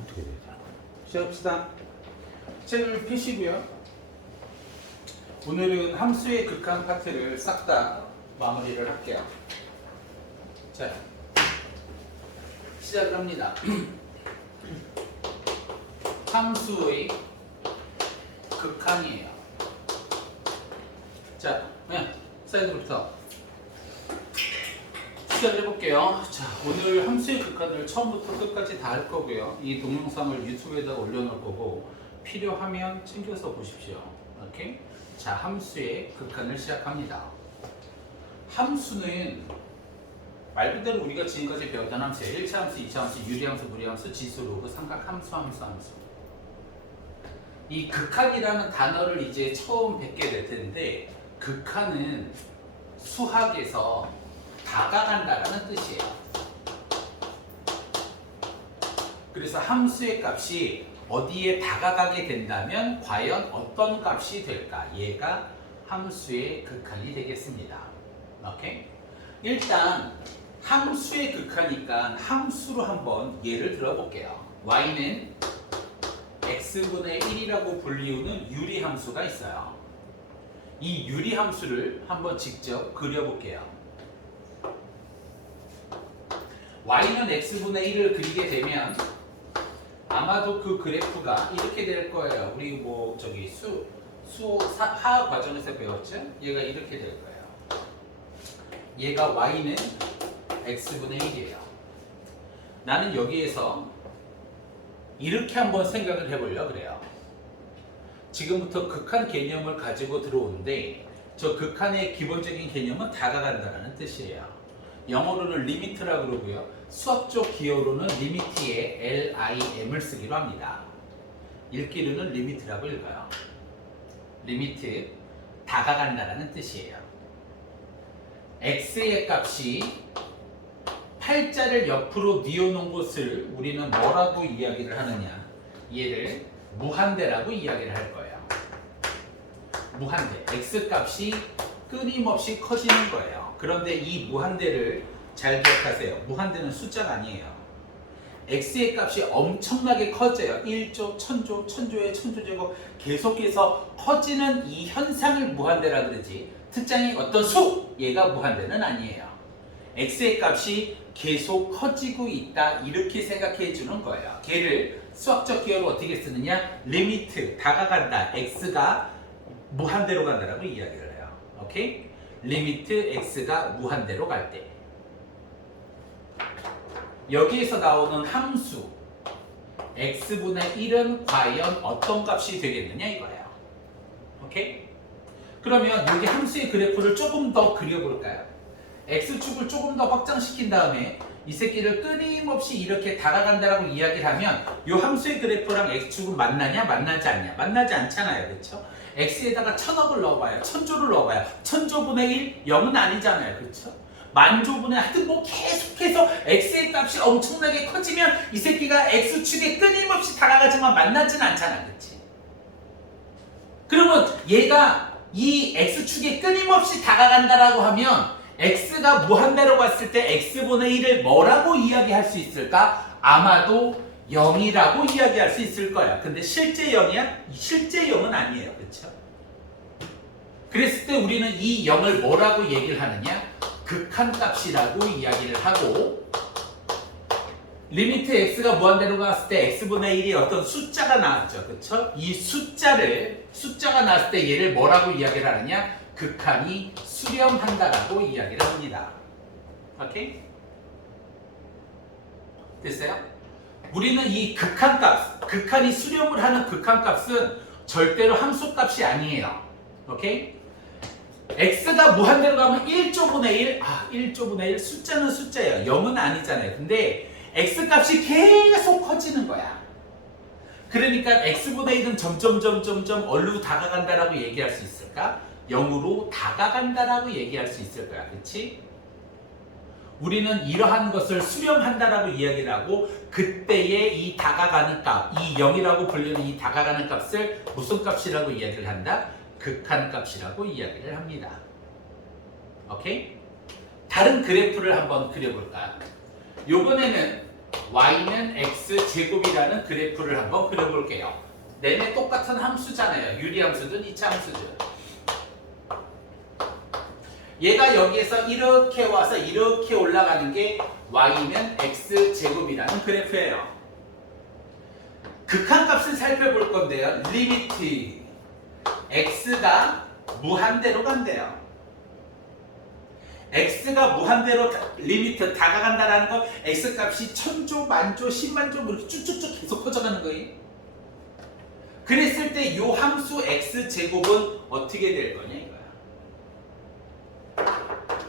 어떻게 되죠? 시작합시다. 책을 펴시고요. 오늘은 함수의 극한 파트를 싹 다 마무리를 할게요. 자, 시작을 합니다. 함수의 극한이에요. 자, 사이드부터 시작을 해볼게요. 자, 오늘 함수의 극한을 처음부터 끝까지 다 할 거고요. 이 동영상을 유튜브에다 올려놓을 거고 필요하면 챙겨서 보십시오. 오케이? 자, 함수의 극한을 시작합니다. 함수는 말 그대로 우리가 지금까지 배웠던 함수예요. 1차 함수, 2차 함수, 유리함수, 무리함수, 지수, 로그, 삼각, 함수. 이 극한이라는 단어를 이제 처음 뵙게 될 텐데, 극한은 수학에서 다가간다라는 뜻이에요. 그래서 함수의 값이 어디에 다가가게 된다면 과연 어떤 값이 될까? 얘가 함수의 극한이 되겠습니다. 오케이? 일단 함수의 극한이니까 함수로 한번 예를 들어볼게요. y는 x분의 1이라고 불리우는 유리함수가 있어요. 이 유리함수를 한번 직접 그려볼게요. y는 x분의 1을 그리게 되면 아마도 그 그래프가 이렇게 될 거예요. 우리 뭐 저기 화학 과정에서 배웠죠? 얘가 이렇게 될 거예요. 얘가 y는 x분의 1이에요. 나는 여기에서 이렇게 한번 생각을 해보려고 그래요. 지금부터 극한 개념을 가지고 들어오는데 저 극한의 기본적인 개념은 다가간다는 뜻이에요. 영어로는 리미트라고 그러고요. 수학적 기호로는 리미트에 LIM을 쓰기로 합니다. 읽기로는 리미트라고 읽어요. 리미트, 다가간다는 뜻이에요. x의 값이 팔자를 옆으로 뉘어놓은 곳을 우리는 뭐라고 이야기를 하느냐? 얘를 무한대라고 이야기를 할 거예요. 무한대. x 값이 끊임없이 커지는 거예요. 그런데 이 무한대를 잘 기억하세요. 무한대는 숫자가 아니에요. x의 값이 엄청나게 커져요. 1조, 1000조, 1000조의 1000조제곱 계속해서 커지는 이 현상을 무한대라 그러지. 특정이 어떤 수, 얘가 무한대는 아니에요. x의 값이 계속 커지고 있다 이렇게 생각해 주는 거예요. 걔를 수학적 기호로 어떻게 쓰느냐? 리미트, 다가간다. x가 무한대로 간다라고 이야기를 해요. 오케이? 리미트 x가 무한대로 갈 때. 여기에서 나오는 함수 x분의 1은 과연 어떤 값이 되겠느냐 이거예요. 오케이? 그러면 여기 함수의 그래프를 조금 더 그려볼까요? x축을 조금 더 확장시킨 다음에 이 새끼를 끊임없이 이렇게 다가간다라고 이야기를 하면 이 함수의 그래프랑 x축은 만나냐? 만나지 않냐? 만나지 않잖아요. 그렇죠? x에다가 1000억을 넣어봐요. 1000조를 넣어봐요. 1000조분의 1? 0은 아니잖아요. 그렇죠? 만조분의 하여튼 뭐 계속해서 x의 값이 엄청나게 커지면 이 새끼가 x축에 끊임없이 다가가지만 만나지는 않잖아. 그렇지? 그러면 얘가 이 x축에 끊임없이 다가간다라고 하면 x가 무한대로 갔을 때 x분의 1을 뭐라고 이야기할 수 있을까? 아마도 0이라고 이야기할 수 있을 거야. 근데 실제 0이야? 실제 0은 아니에요. 그렇죠? 그랬을 때 우리는 이 0을 뭐라고 얘기를 하느냐? 극한값이라고 이야기를 하고 리미트 x가 무한대로 갔을 때 x분의 1이 어떤 숫자가 나왔죠. 그렇죠? 이 숫자가 나왔을 때 얘를 뭐라고 이야기를 하느냐? 극한이 수렴한다라고 이야기를 합니다. 오케이? 됐어요? 우리는 이 극한값, 극한이 수렴을 하는 극한값은 절대로 함수값이 아니에요. 오케이? x가 무한대로 가면 1조분의 1, 1조분의 1, 숫자는 숫자예요. 0은 아니잖아요. 근데 x값이 계속 커지는 거야. 그러니까 x분의 1은 점점 얼로 다가간다라고 얘기할 수 있을까? 0으로 다가간다라고 얘기할 수 있을 거야. 그렇지? 우리는 이러한 것을 수렴한다라고 이야기를 하고 그때의 이 다가가는 값, 이 0이라고 불리는 이 다가가는 값을 무슨 값이라고 이야기를 한다? 극한값이라고 이야기를 합니다. 오케이? 다른 그래프를 한번 그려볼까요? 요번에는 y는 x제곱이라는 그래프를 한번 그려볼게요. 내내 똑같은 함수잖아요. 유리함수든 이차함수든. 얘가 여기에서 이렇게 와서 이렇게 올라가는 게 y는 x제곱이라는 그래프예요. 극한값을 살펴볼 건데요. 리미트 x가 무한대로 간대요. x가 무한대로 리미트 다가간다라는 건 x값이 천조, 만조, 십만조 이렇게 쭉쭉쭉 계속 커져가는 거예요. 그랬을 때 이 함수 x제곱은 어떻게 될 거냐 이거야.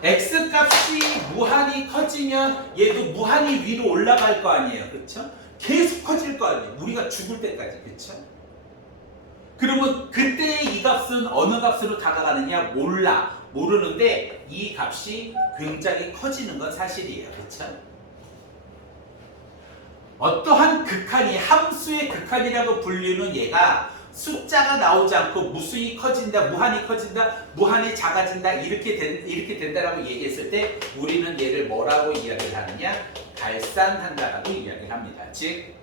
x값이 무한히 커지면 얘도 무한히 위로 올라갈 거 아니에요. 그렇죠? 계속 커질 거 아니에요. 우리가 죽을 때까지. 그렇죠? 그러면 그때 이 값은 어느 값으로 다가가느냐 모르는데 이 값이 굉장히 커지는 건 사실이에요. 그렇죠? 어떠한 극한이 함수의 극한이라고 불리는 얘가 숫자가 나오지 않고 무수히 커진다, 무한히 커진다, 무한히 작아진다 이렇게 된다라고 얘기했을 때 우리는 얘를 뭐라고 이야기를 하느냐? 발산한다라고 이야기를 합니다. 즉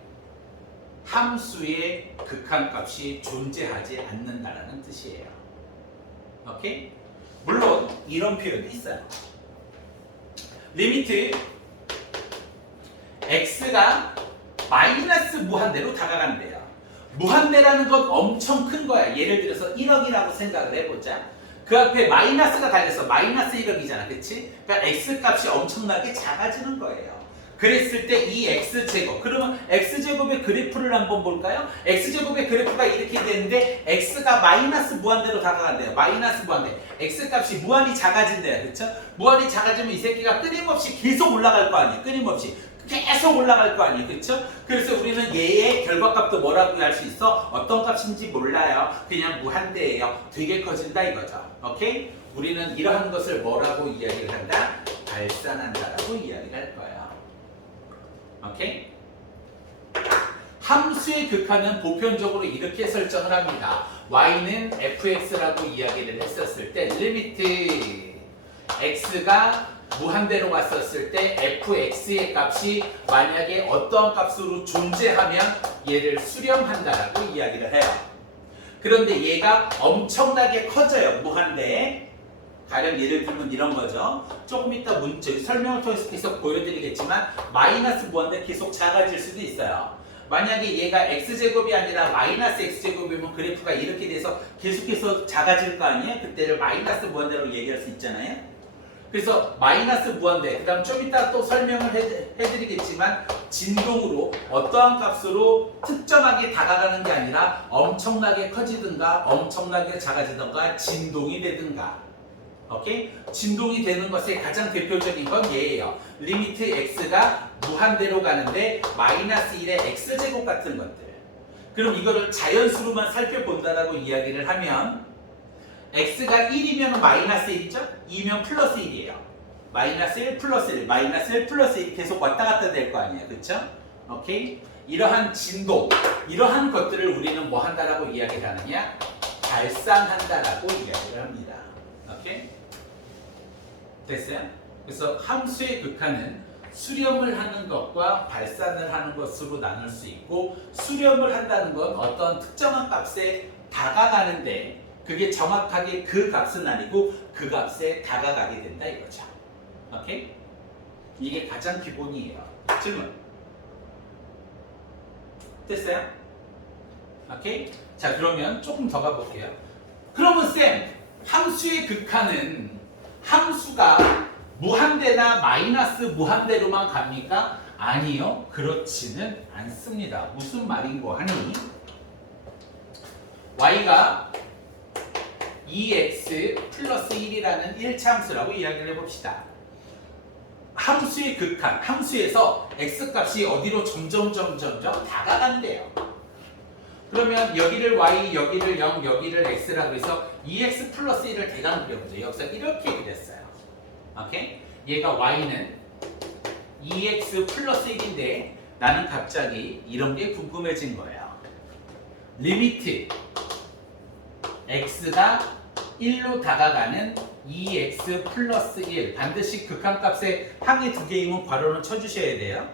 함수의 극한값이 존재하지 않는다라는 뜻이에요. 오케이? 물론 이런 표현도 있어요. 리미트 x가 마이너스 무한대로 다가간대요. 무한대라는 건 엄청 큰 거야. 예를 들어서 1억이라고 생각을 해보자. 그 앞에 마이너스가 달려서 마이너스 1억이잖아. 그치? 그러니까 x값이 엄청나게 작아지는 거예요. 그랬을 때 이 x제곱, 그러면 x제곱의 그래프를 한번 볼까요? x제곱의 그래프가 이렇게 되는데 x가 마이너스 무한대로 다가간대요. 마이너스 무한대. x값이 무한히 작아진대요. 그렇죠? 무한히 작아지면 이 새끼가 끊임없이 계속 올라갈 거 아니에요. 끊임없이 계속 올라갈 거 아니에요. 그렇죠? 그래서 우리는 얘의 결과값도 뭐라고 할 수 있어? 어떤 값인지 몰라요. 그냥 무한대예요. 되게 커진다 이거죠. 오케이? 우리는 이러한 것을 뭐라고 이야기를 한다? 발산한다라고 이야기를 할 거예요. 오케이? 함수의 극한은 보편적으로 이렇게 설정을 합니다. y는 fx라고 이야기를 했었을 때 리미트 x가 무한대로 왔었을 때 fx의 값이 만약에 어떠한 값으로 존재하면 얘를 수렴한다라고 이야기를 해요. 그런데 얘가 엄청나게 커져요. 무한대에. 가령 예를 들면 이런 거죠. 조금 이따 설명을 통해서 계속 보여드리겠지만 마이너스 무한대 계속 작아질 수도 있어요. 만약에 얘가 x제곱이 아니라 마이너스 x제곱이면 그래프가 이렇게 돼서 계속해서 작아질 거 아니에요? 그때를 마이너스 무한대로 얘기할 수 있잖아요. 그래서 마이너스 무한대, 그 다음 좀 이따 또 설명을 해드리겠지만 진동으로 어떠한 값으로 특정하게 다가가는 게 아니라 엄청나게 커지든가 엄청나게 작아지든가 진동이 되든가. 오케이? 진동이 되는 것의 가장 대표적인 건 얘예요. 리미트 x가 무한대로 가는데 마이너스 1의 x제곱 같은 것들. 그럼 이거를 자연수로만 살펴본다라고 이야기를 하면 x가 1이면 마이너스 1이죠? 2면 플러스 1이에요. 마이너스 1 플러스 1, 마이너스 1 플러스 1 계속 왔다 갔다 될 거 아니에요. 그쵸? 오케이? 이러한 진동, 이러한 것들을 우리는 뭐 한다라고 이야기를 하느냐? 발산한다라고 이야기를 합니다. 오케이? 됐어요? 그래서 함수의 극한은 수렴을 하는 것과 발산을 하는 것으로 나눌 수 있고 수렴을 한다는 건 어떤 특정한 값에 다가가는데 그게 정확하게 그 값은 아니고 그 값에 다가가게 된다 이거죠. 오케이? 이게 가장 기본이에요. 질문. 됐어요? 오케이? 자 그러면 조금 더 가볼게요. 그러면 쌤, 함수의 극한은 함수가 무한대나 마이너스 무한대로만 갑니까? 아니요. 그렇지는 않습니다. 무슨 말인고 하니 y가 2x 플러스 1이라는 1차 함수라고 이야기를 해봅시다. 함수의 극한, 함수에서 x값이 어디로 점점 다가간대요. 그러면 여기를 y, 여기를 0, 여기를 x라고 해서 2x 플러스 1을 대강 그려보죠. 여기서 이렇게 그렸어요. 오케이? 얘가 y는 2x 플러스 1인데 나는 갑자기 이런 게 궁금해진 거예요. 리미트 x가 1로 다가가는 2x 플러스 1 반드시 극한값에 항이 두 개이면 괄호는 쳐주셔야 돼요.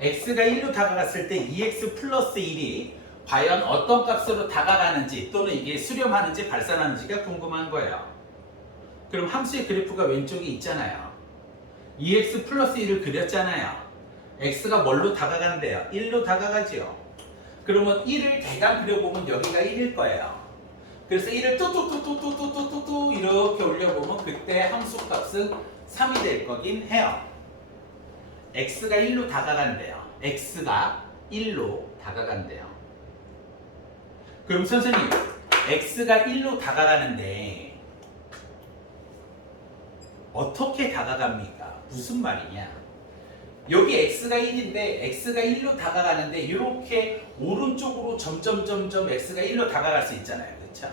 x가 1로 다가갔을 때 2x 플러스 1이 과연 어떤 값으로 다가가는지 또는 이게 수렴하는지 발산하는지가 궁금한 거예요. 그럼 함수의 그래프가 왼쪽에 있잖아요. 2x 플러스 1을 그렸잖아요. x가 뭘로 다가간대요? 1로 다가가지요. 그러면 1을 대강 그려보면 여기가 1일 거예요. 그래서 1을 뚜뚜뚜뚜뚜뚜뚜뚜 이렇게 올려보면 그때 함수값은 3이 될 거긴 해요. x가 1로 다가간대요. x가 1로 다가간대요. 그럼 선생님, x가 1로 다가가는데 어떻게 다가갑니까? 무슨 말이냐? 여기 x가 1인데 x가 1로 다가가는데 이렇게 오른쪽으로 점점 x가 1로 다가갈 수 있잖아요. 그렇죠?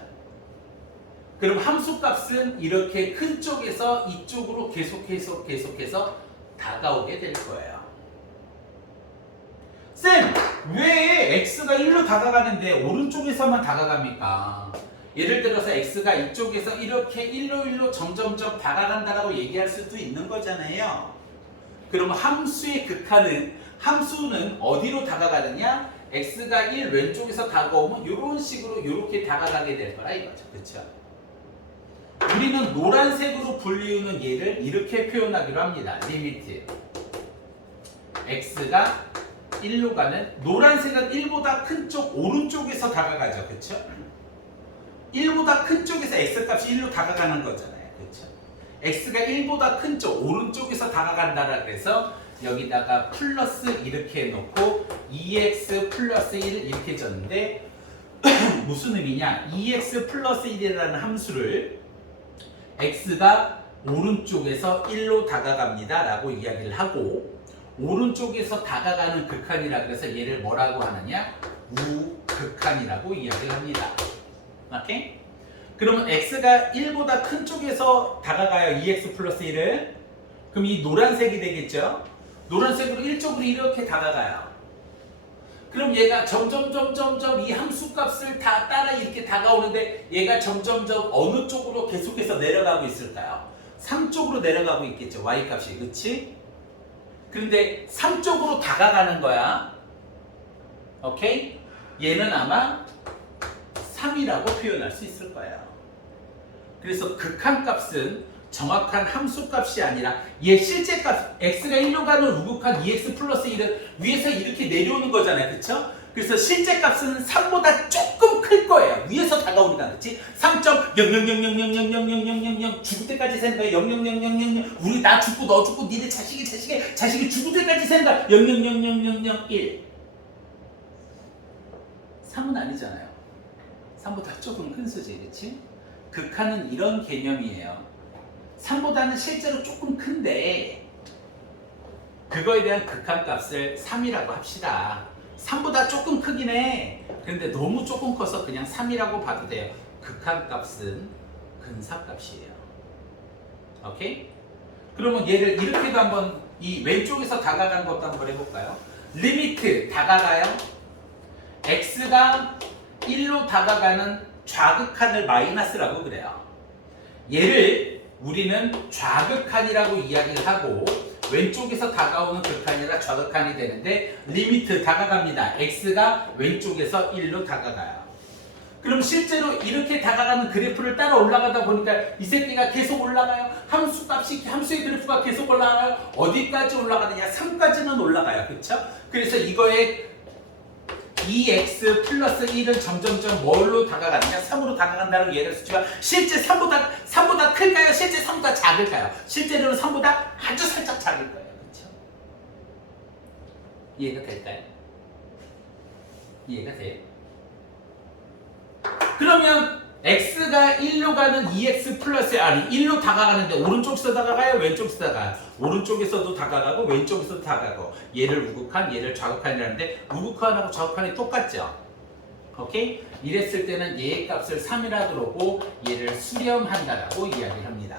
그럼 함수값은 이렇게 큰 쪽에서 이쪽으로 계속해서 다가오게 될 거예요. 쌤! 왜 x가 1로 다가가는데 오른쪽에서만 다가갑니까? 예를 들어서 x가 이쪽에서 이렇게 1로 점점점 다가간다라고 얘기할 수도 있는 거잖아요. 그럼 함수는 어디로 다가가느냐? x가 1 왼쪽에서 다가오면 이런 식으로 이렇게 다가가게 될 거라 이거죠. 그렇죠? 우리는 노란색으로 불리우는 얘를 이렇게 표현하기로 합니다. 리미트 x가 1로 가는, 노란색은 1보다 큰 쪽 오른쪽에서 다가가죠. 그렇죠? 1보다 큰 쪽에서 x값이 1로 다가가는 거잖아요. 그렇죠? x가 1보다 큰 쪽 오른쪽에서 다가간다라 그래서 여기다가 플러스 이렇게 해놓고 2x 플러스 1 이렇게 줬는데 무슨 의미냐? 2x 플러스 1이라는 함수를 x가 오른쪽에서 1로 다가갑니다 라고 이야기를 하고, 오른쪽에서 다가가는 극한이라 그래서 얘를 뭐라고 하느냐? 우극한이라고 이야기를 합니다. 오케이? 그러면 x가 1보다 큰 쪽에서 다가가요. 2x 플러스 1을. 그럼 이 노란색이 되겠죠? 노란색으로 1쪽으로 이렇게 다가가요. 그럼 얘가 점점 이 함수값을 다 따라 이렇게 다가오는데 얘가 점점 어느 쪽으로 계속해서 내려가고 있을까요? 3쪽으로 내려가고 있겠죠. y값이. 그치? 그런데 3쪽으로 다가가는 거야. 오케이? 얘는 아마 3이라고 표현할 수 있을 거예요. 그래서 극한값은 정확한 함수값이 아니라 얘 실제값, x가 1로 가는 우극한 2x 플러스 1은 위에서 이렇게 내려오는 거잖아요. 그쵸? 그래서 실제값은 3보다 조금 클 거예요. 위에서 다가오니까. 그치? 3.00000000000 죽을 때까지 세는 거예요. 0000000 우리 나 죽고 너 죽고 니네 자식이 죽을 때까지 세는 거야. 0000001 3은 아니잖아요. 3보다 조금 큰 수지. 그치? 극한은 이런 개념이에요. 3보다는 실제로 조금 큰데 그거에 대한 극한값을 3이라고 합시다. 3보다 조금 크긴 해. 그런데 너무 조금 커서 그냥 3이라고 봐도 돼요. 극한값은 근사값이에요. 오케이? 그러면 얘를 이렇게도 한번 이 왼쪽에서 다가가는 것도 한번 해볼까요? 리미트 다가가요. x가 1로 다가가는 좌극한을 마이너스라고 그래요. 얘를 우리는 좌극한이라고 이야기를 하고 왼쪽에서 다가오는 극한이라 좌극한이 되는데 리미트 다가갑니다. x가 왼쪽에서 1로 다가가요. 그럼 실제로 이렇게 다가가는 그래프를 따라 올라가다 보니까 이 새끼가 계속 올라가요. 함수의 그래프가 계속 올라가요. 어디까지 올라가느냐? 3까지는 올라가요. 그쵸? 그래서 이거에 2x 플러스 1은 점점점 뭘로 다가가느냐? 3으로 다가간다는 얘를 수치가 실제 3보다 클까요? 실제 3보다 작을까요? 실제로는 3보다 아주 살짝 작을 거예요. 그렇죠? 이해가 될까요? 이해가 돼요? 그러면 x가 1로 가는 2x 플러스 1로 다가가는데 오른쪽에서 다가가요? 왼쪽에서 다가가요? 오른쪽에서도 다가가고 왼쪽에서도 다가가고 얘를 우극한, 얘를 좌극한이라는데 우극한하고 좌극한이 똑같죠? 오케이? 이랬을 때는 얘의 값을 3이라 그러고 얘를 수렴한다라고 이야기를 합니다.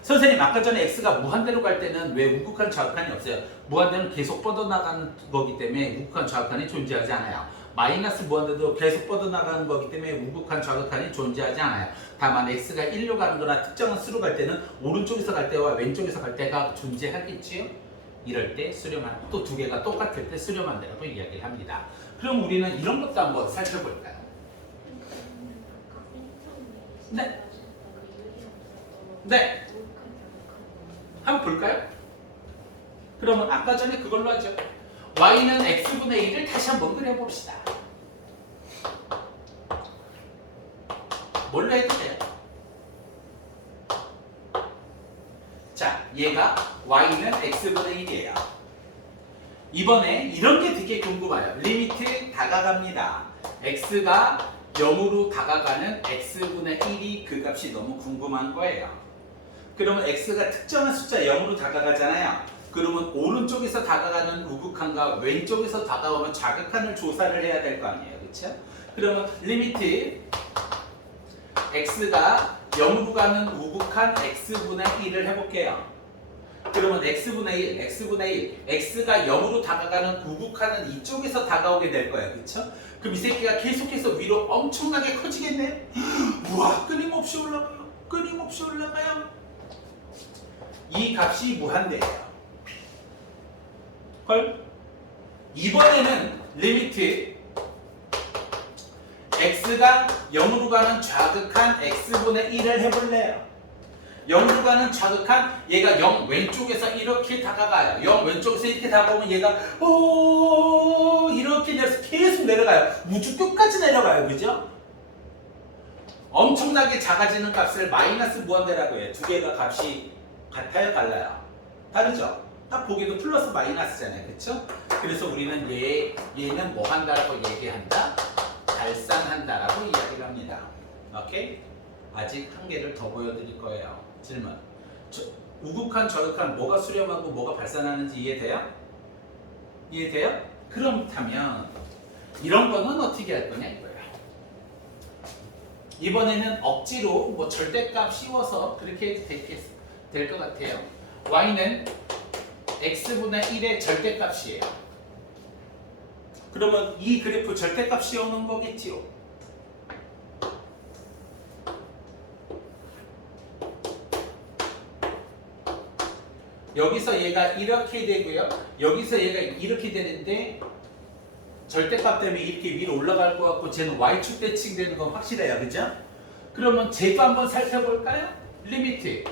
선생님 아까 전에 x가 무한대로 갈 때는 왜 우극한, 좌극한이 없어요? 무한대는 계속 뻗어나가는 거기 때문에 우극한, 좌극한이 존재하지 않아요. 마이너스 무한대도 계속 뻗어나가는 거기 때문에 우극한, 좌극한이 존재하지 않아요. 다만 x가 1로 가는 거나 특정한 수로 갈 때는 오른쪽에서 갈 때와 왼쪽에서 갈 때가 존재하겠지요? 이럴 때 수렴한, 또 두 개가 똑같을 때 수렴한다라고 이야기를 합니다. 그럼 우리는 이런 것도 한번 살펴볼까요? 네. 네. 한번 볼까요? 그러면 아까 전에 그걸로 하죠. y는 x분의 1을 다시 한번 그려봅시다. 뭘로 해도 돼요. 자, 얘가 y는 x분의 1이에요. 이번에 이런 게 되게 궁금해요. 리미트 다가갑니다. x가 0으로 다가가는 x분의 1이 그 값이 너무 궁금한 거예요. 그러면 x가 특정한 숫자 0으로 다가가잖아요. 그러면 오른쪽에서 다가가는 우극한과 왼쪽에서 다가오는 좌극한을 조사를 해야 될 거 아니에요. 그렇죠? 그러면 리미트 x가 0으로 가는 우극한 x분의 1을 해볼게요. 그러면 x분의 1, x분의 1, x가 0으로 다가가는 우극한은 이쪽에서 다가오게 될 거예요. 그렇죠? 그럼 이 새끼가 계속해서 위로 엄청나게 커지겠네? 우와, 끊임없이 올라가요. 끊임없이 올라가요. 이 값이 무한대예요. 헐? 이번에는 리미트 x가 0으로 가는 좌극한 x분의 1을 해볼래요. 0으로 가는 좌극한 얘가 0 왼쪽에서 이렇게 다가가요. 0 왼쪽에서 이렇게 다가오면 얘가 이렇게 내려서 계속 내려가요. 우주 끝까지 내려가요. 그죠? 엄청나게 작아지는 값을 마이너스 무한대라고 해요. 두 개가 값이 같아요? 달라요? 다르죠? 딱 보기도 플러스 마이너스잖아요. 그쵸? 그래서 우리는 얘는 뭐 한다라고 얘기한다? 발산한다라고 이야기를 합니다. 오케이? 아직 한 개를 더 보여드릴 거예요. 질문. 우극한, 좌극한 뭐가 수렴하고 뭐가 발산하는지 이해돼요? 이해돼요? 그렇다면 이런 거는 어떻게 할 거냐 이거예요. 이번에는 억지로 뭐 절대값 씌워서 그렇게 해도 될 것 같아요. y는 x분의 1의 절대값이에요. 그러면 이 그래프 절대값 씌워놓은 거겠지요. 여기서 얘가 이렇게 되고요. 여기서 얘가 이렇게 되는데 절대값 때문에 이렇게 위로 올라갈 것 같고 쟤는 y축 대칭되는 건 확실해요. 그죠? 그러면 쟤도 한번 살펴볼까요? 리미트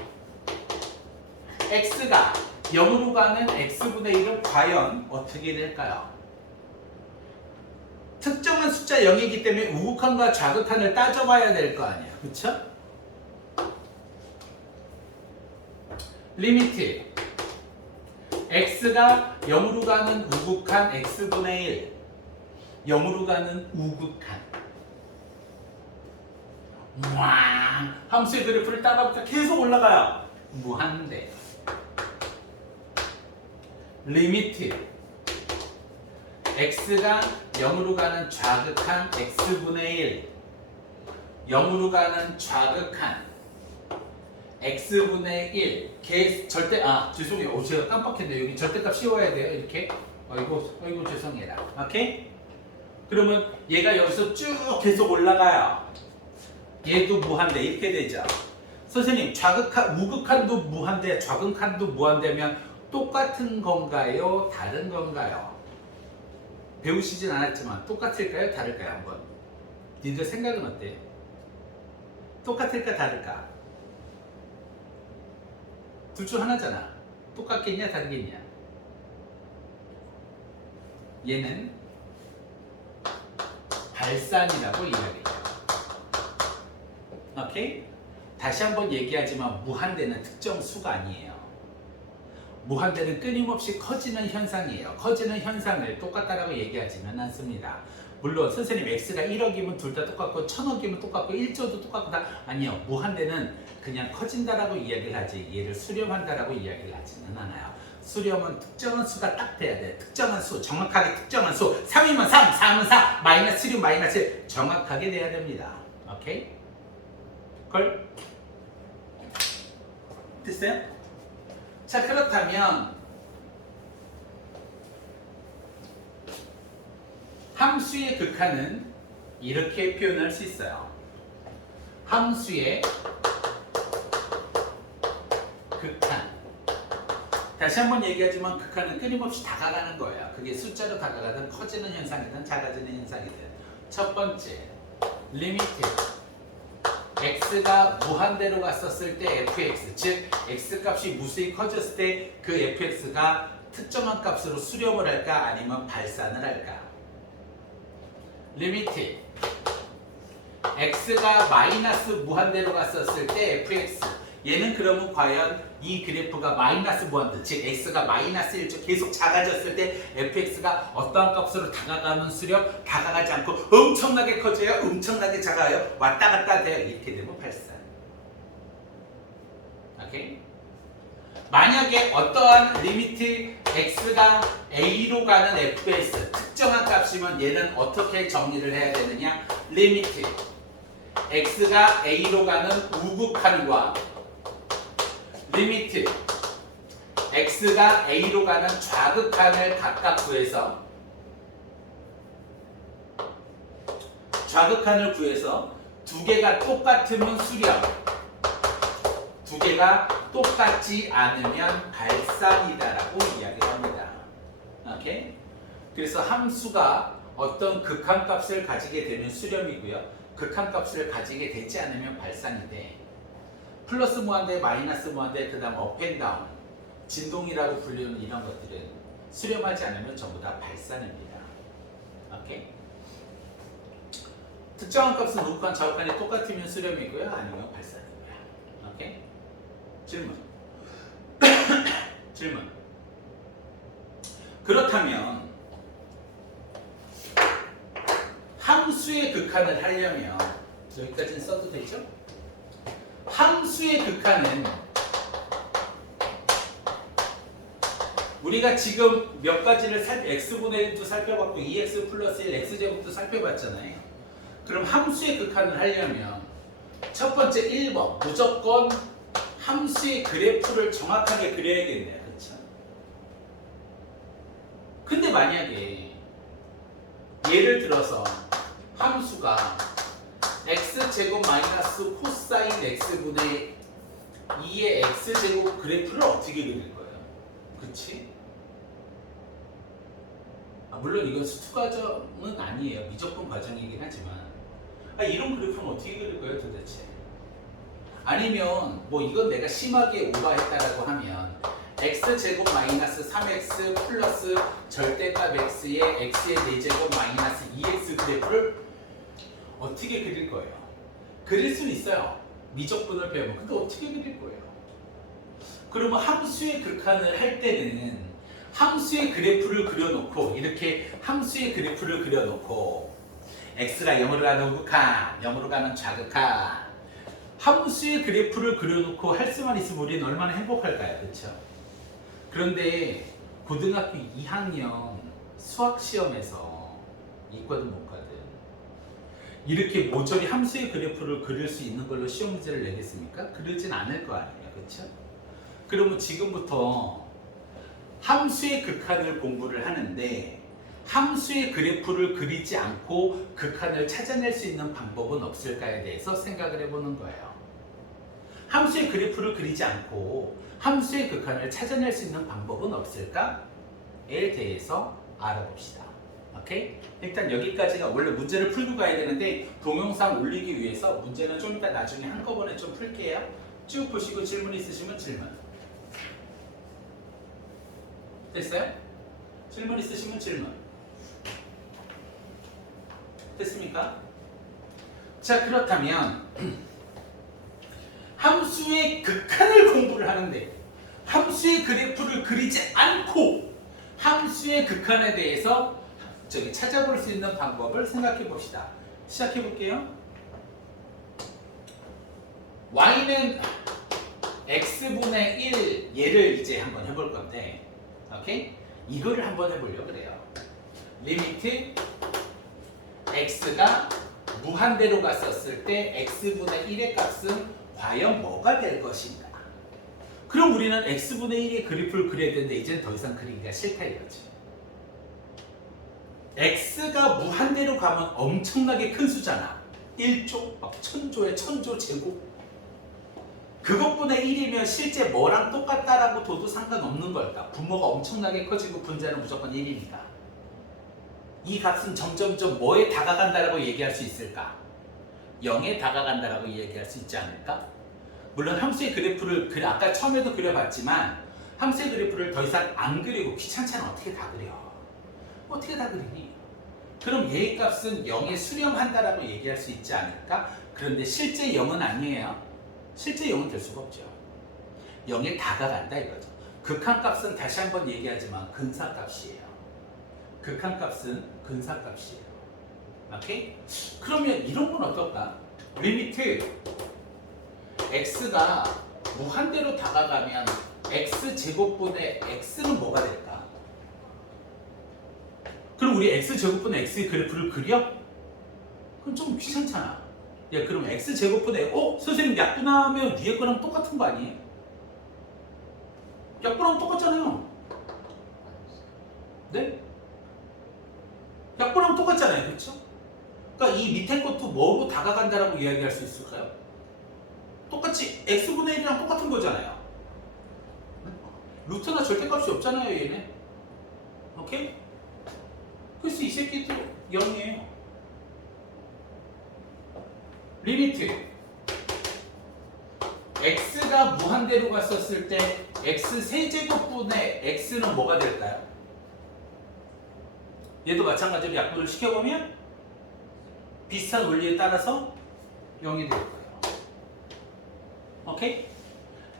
x가 0으로 가는 x분의 1은 과연 어떻게 될까요? 특정한 숫자 0이기 때문에 우극한과 좌극한을 따져봐야 될 거 아니에요. 그쵸? 리미트 x가 0으로 가는 우극한 x분의 1 0으로 가는 우극한 함수의 그래프를 따라붙여 계속 올라가요. 무한대. 리미트 x가 0으로 가는 좌극한 x분의 1 0으로 가는 좌극한 x분의 1 죄송해요. 제가 깜빡했네요. 여기 절대값 씌워야 돼요. 이렇게 어이구 죄송해라. 오케이? 그러면 얘가 여기서 쭉 계속 올라가요. 얘도 무한대 이렇게 되죠. 선생님 우극한도 무한대 좌극한도 무한대면 똑같은 건가요? 다른 건가요? 배우시진 않았지만 똑같을까요? 다를까요? 한번 니들 생각은 어때? 똑같을까 다를까? 둘 중 하나잖아. 똑같겠냐 다르겠냐? 얘는 발산이라고 이야기해요. 오케이? 다시 한번 얘기하지만 무한대는 특정 수가 아니에요. 무한대는 끊임없이 커지는 현상이에요. 커지는 현상을 똑같다라고 얘기하지는 않습니다. 물론 선생님 x가 1억이면 둘 다 똑같고 1000억이면 똑같고 1조도 똑같고 다 아니요. 무한대는 그냥 커진다라고 이야기를 하지 얘를 수렴한다라고 이야기를 하지는 않아요. 수렴은 특정한 수가 딱 돼야 돼. 특정한 수, 정확하게 특정한 수 3이면 3, 4면 4, 마이너스 7이면 마이너스 1 정확하게 돼야 됩니다. 오케이? 걸? 됐어요? 자 그렇다면 함수의 극한은 이렇게 표현할 수 있어요. 함수의 극한 다시 한번 얘기하지만 극한은 끊임없이 다가가는 거예요. 그게 숫자로 다가가든 커지는 현상이든 작아지는 현상이든. 첫 번째, 리미트. x가 무한대로 갔었을 때 fx, 즉 x값이 무수히 커졌을 때 그 fx가 특정한 값으로 수렴을 할까 아니면 발산을 할까. 리미트. x가 마이너스 무한대로 갔었을 때 fx, 얘는 그러면 과연 이 그래프가 마이너스 무한대, 즉 x가 마이너스 1조 계속 작아졌을 때 fx가 어떠한 값으로 다가가는 수렴, 다가가지 않고 엄청나게 커져요, 엄청나게 작아요, 왔다 갔다 돼요. 이렇게 되면 발산. 오케이? 만약에 어떠한 리미트 x가 a로 가는 fs 특정한 값이면 얘는 어떻게 정리를 해야 되느냐? 리미트 x가 a로 가는 우극한과 리미트 x가 a로 가는 좌극한을 각각 구해서 좌극한을 구해서 두 개가 똑같으면 수렴, 두 개가 똑같지 않으면 발산이다라고 이야기를 합니다. 오케이? 그래서 함수가 어떤 극한값을 가지게 되면 수렴이고요. 극한값을 가지게 되지 않으면 발산인데, 플러스 무한대, 마이너스 무한대, 그 다음 업앤다운, 진동이라고 불리는 이런 것들은 수렴하지 않으면 전부 다 발산입니다. 오케이? 특정한 값은 우극한, 좌극한이 똑같으면 수렴이고요. 아니면 발산입니다. 오케이? 질문. 질문. 그렇다면 함수의 극한을 하려면 여기까지는 써도 되죠? 함수의 극한은 우리가 지금 몇 가지를 x분의 1도 살펴봤고 2x 플러스 1 x제곱도 살펴봤잖아요. 그럼 함수의 극한을 하려면 첫 번째 1번 무조건 함수의 그래프를 정확하게 그려야겠네요. 그렇죠? 근데 만약에 예를 들어서 함수가 x제곱 마이너스 코사인 x분의 2의 x제곱 그래프를 어떻게 그릴 거예요? 그치? 물론 이건 수투 과정은 아니에요. 미적분 과정이긴 하지만 이런 그래프는 어떻게 그릴 거예요 도대체? 아니면 뭐 이건 내가 심하게 오버했다라고 하면 x제곱 마이너스 3x 플러스 절대값 x의 x의 4제곱 마이너스 2x 그래프를 어떻게 그릴 거예요? 그릴 수는 있어요. 미적분을 배우면. 근데 어떻게 그릴 거예요? 그러면 함수의 극한을 할 때는 함수의 그래프를 그려놓고 이렇게 함수의 그래프를 그려놓고 x가 0으로 가는 우극한, 0으로 가는 좌극한 함수의 그래프를 그려놓고 할 수만 있으면 우리는 얼마나 행복할까요? 그렇죠? 그런데 고등학교 2학년 수학시험에서 이과든 문과든 이렇게 모조리 함수의 그래프를 그릴 수 있는 걸로 시험 문제를 내겠습니까? 그러진 않을 거 아니에요. 그렇죠? 그러면 지금부터 함수의 극한을 공부를 하는데 함수의 그래프를 그리지 않고 극한을 찾아낼 수 있는 방법은 없을까에 대해서 생각을 해보는 거예요. 함수의 그래프를 그리지 않고 함수의 극한을 찾아낼 수 있는 방법은 없을까에 대해서 알아봅시다. 오케이? 일단 여기까지가 원래 문제를 풀고 가야 되는데 동영상 올리기 위해서 문제는 좀 이따 나중에 한꺼번에 좀 풀게요. 쭉 보시고 질문 있으시면 질문. 됐어요? 질문 있으시면 질문. 됐습니까? 자, 그렇다면 함수의 극한을 공부를 하는데 함수의 그래프를 그리지 않고 함수의 극한에 대해서 찾아볼 수 있는 방법을 생각해 봅시다. 시작해 볼게요. y는 x분의 1 얘를 이제 한번 해볼 건데, 오케이? 이거를 한번 해보려고 그래요. 리미트 x가 무한대로 갔었을 때 x분의 1의 값은 과연 뭐가 될 것인가? 그럼 우리는 x분의 1의 그래프를 그려야 되는데 이제는 더 이상 그리기가 싫다 이거지. x가 무한대로 가면 엄청나게 큰 수잖아. 1조, 막 천조에 천조 제곱. 그것분의 1이면 실제 뭐랑 똑같다라고 둬도 상관없는 걸까? 분모가 엄청나게 커지고 분자는 무조건 1이니까. 이 값은 점점점 뭐에 다가간다라고 얘기할 수 있을까? 0에 다가간다라고 얘기할 수 있지 않을까? 물론 함수의 그래프를 아까 처음에도 그려봤지만 함수의 그래프를 더 이상 안 그리고 귀찮잖아. 어떻게 다 그려? 어떻게 다 그리니? 그럼 얘의 값은 0에 수렴한다라고 얘기할 수 있지 않을까? 그런데 실제 0은 아니에요. 실제 0은 될 수가 없죠. 0에 다가간다 이거죠. 극한값은 다시 한번 얘기하지만 근사값이에요. 극한값은 근사값이에요. 오케이? 그러면 이런 건 어떨까? 리미트 x가 무한대로 다가가면 x제곱분의 x는 뭐가 될까? 그럼 우리 x제곱분의 x의 그래프를 그려? 그럼 좀 귀찮잖아. 야, 그럼 x제곱분의 선생님 약분하면 위에 거랑 똑같은 거 아니에요? 약분하면 똑같잖아요. 네? 약분하면 똑같잖아요. 그렇죠? 그러니까 이 밑에 것도 뭐로 다가간다라고 이야기할 수 있을까요? 똑같이 x분의 1이랑 똑같은 거잖아요. 루트나 절대값이 없잖아요. 얘네. 오케이? 그래서 이 새끼도 0이에요. 리미트 x가 무한대로 갔었을 때 x 세제곱분의 x는 뭐가 될까요? 얘도 마찬가지로 약분을 시켜보면 비슷한 원리에 따라서 0이 될 거예요. 오케이?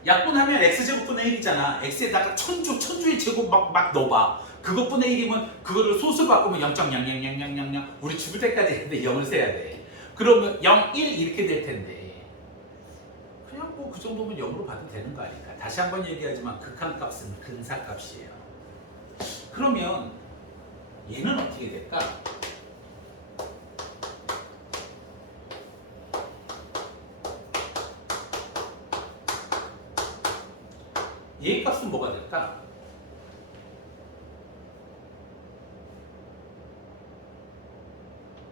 약분하면 x제곱분의 1이잖아. x에다가 천주의 제곱 막 넣어봐. 그것분의 1이면 그거를 소수 바꾸면 0.000000 우리 죽을 때까지 했는데 0을 세야 돼. 그러면 0, 1 이렇게 될 텐데 그냥 뭐 그 정도면 0으로 봐도 되는 거 아닐까. 다시 한번 얘기하지만 극한값은 근사값이에요. 그러면 얘는 어떻게 될까? 얘의 값은 뭐가 될까?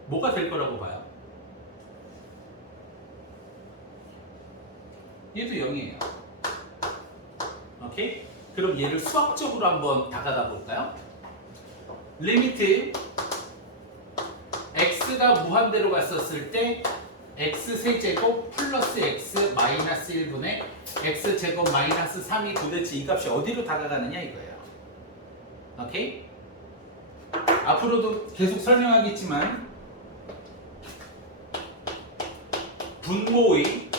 뭐가 될 거라고 봐요? 얘도 0이에요. 오케이? 그럼 얘를 수학적으로 한번 다가가 볼까요? 리미트 x가 무한대로 갔었을 때 x 세제곱 플러스 x 마이너스 1분의 x 제곱 마이너스 3이 도대체 이 값이 어디로 다가가느냐 이거예요. 오케이? 앞으로도 계속 설명하겠지만 분모의